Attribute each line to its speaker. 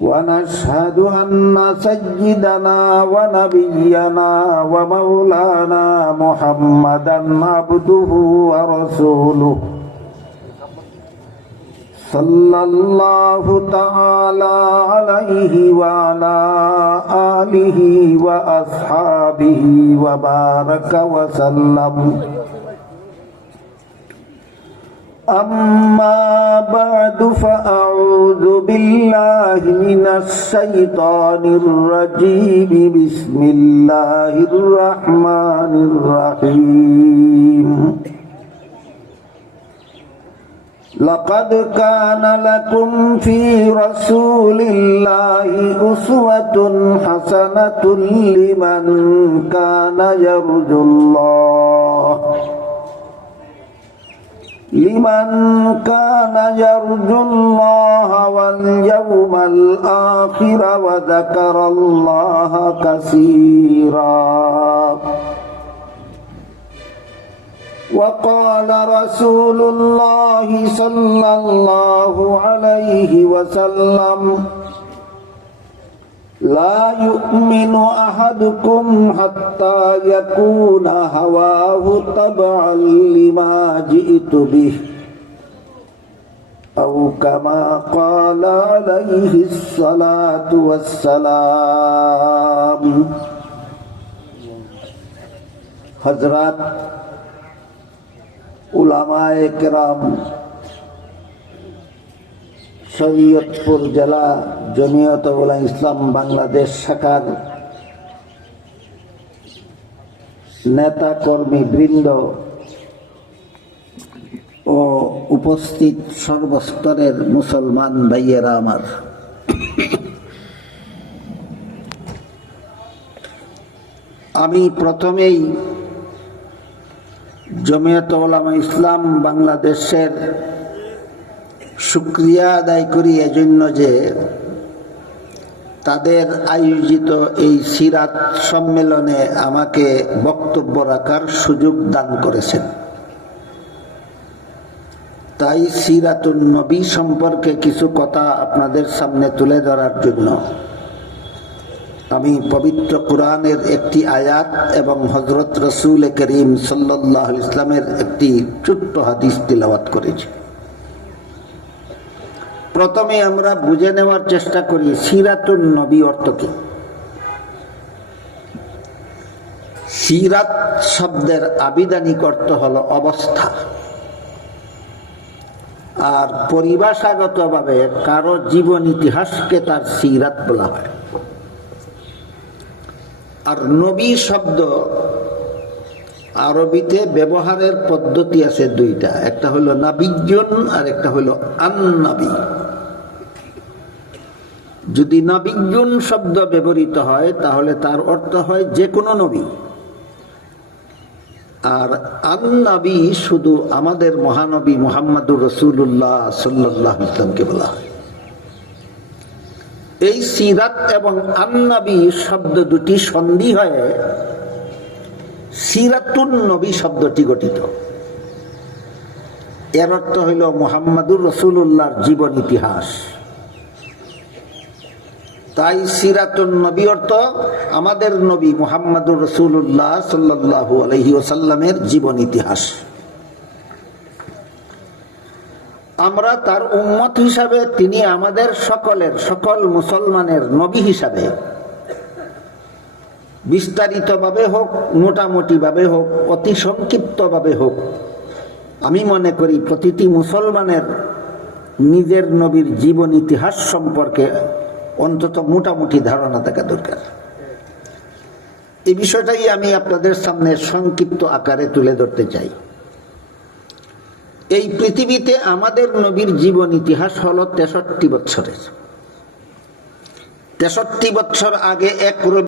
Speaker 1: ونشهد أن سيدنا ونبينا ومولانا محمدا عبده ورسوله. صلى الله تعالى عليه وعلى آله وأصحابه وبارك وسلم. أما بعد فأعوذ بالله من الشيطان الرجيم بسم الله الرحمن الرحيم لقد كان لكم في رسول الله أسوة حسنة لمن كان يرجو الله لمن كان يرجو الله واليوم الآخر وذكر الله كثيرا. وقال رسول الله صلى الله عليه وسلم لا يؤمن أحدكم حتى يكون هواه تبعا لما جئت به أو كما قال عليه الصلاة والسلام حضرات علماء کرام شریعت پر جلا Jamiat OLA ইসলাম বাংলাদেশ শাখার নেতা কর্মী বৃন্দ ও উপস্থিত সর্বস্তরের মুসলমান ভাইয়েরা আমার। আমি প্রথমেই জমিয়ত ওলামা ইসলাম বাংলাদেশের শুক্রিয়া আদায় করি এজন্য যে তাদের আয়োজিত এই সিরাত সম্মেলনে আমাকে বক্তব্য রাখার সুযোগ দান করেছেন। তাই সিরাতুন নবী সম্পর্কে কিছু কথা আপনাদের সামনে তুলে ধরার জন্য আমি পবিত্র কোরআনের একটি আয়াত এবং হজরত রসুল করিম সাল্লাহ ইসলামের একটি ছোট্ট হাদিস তিলাবাত করেছি। প্রথমে আমরা বুঝে নেওয়ার চেষ্টা করি সিরাতুন নবী অর্থ কি? সিরাত শব্দের আবিধানিক অর্থ হলো অবস্থা। আর পরিভাষাগতভাবে কারও জীবন ইতিহাসকে তার সিরাত বলা হয়। আর নবী শব্দ আরবিতে ব্যবহারের পদ্ধতি আছে দুইটা, একটা হলো নাবিজন আর একটা হলো আন্নাবি। যদি নাবিজন শব্দ ব্যবহৃত হয়, তাহলে তার অর্থ হয় যে কোনো নবী। আর আন্নাবি শুধু আমাদের মহানবী মোহাম্মদুর রসুল্লাহ সাল্লাহ ইসলামকে বলা হয়। এই সিরাত এবং আন্নাবি শব্দ দুটি সন্ধি হয়ে সিরাতুন নবী শব্দটি গঠিত। এর অর্থ হইল মোহাম্মদুর রসুল্লাহর জীবন ইতিহাস। তাই সিরাতুন নবী অর্থ আমাদের নবী মোহাম্মদুর রসুল্লাহ সাল্লাহু আলহি ওসাল্লামের জীবন ইতিহাস। আমরা তার উম্মত হিসাবে, তিনি আমাদের সকলের, সকল মুসলমানের নবী হিসাবে, বিস্তারিতভাবে হোক, মোটামুটিভাবে হোক, অতি সংক্ষিপ্তভাবে হোক, আমি মনে করি প্রতিটি মুসলমানের নিজের নবীর জীবন ইতিহাস সম্পর্কে অন্তত মোটামুটি ধারণা থাকা দরকার। এই বিষয়টাই আমি আপনাদের সামনে সংক্ষিপ্ত আকারে তুলে ধরতে চাই। এই পৃথিবীতে আমাদের নবীর জীবন ইতিহাস হল তেষট্টি বৎসরের। তেষট্টি বৎসর আগে এক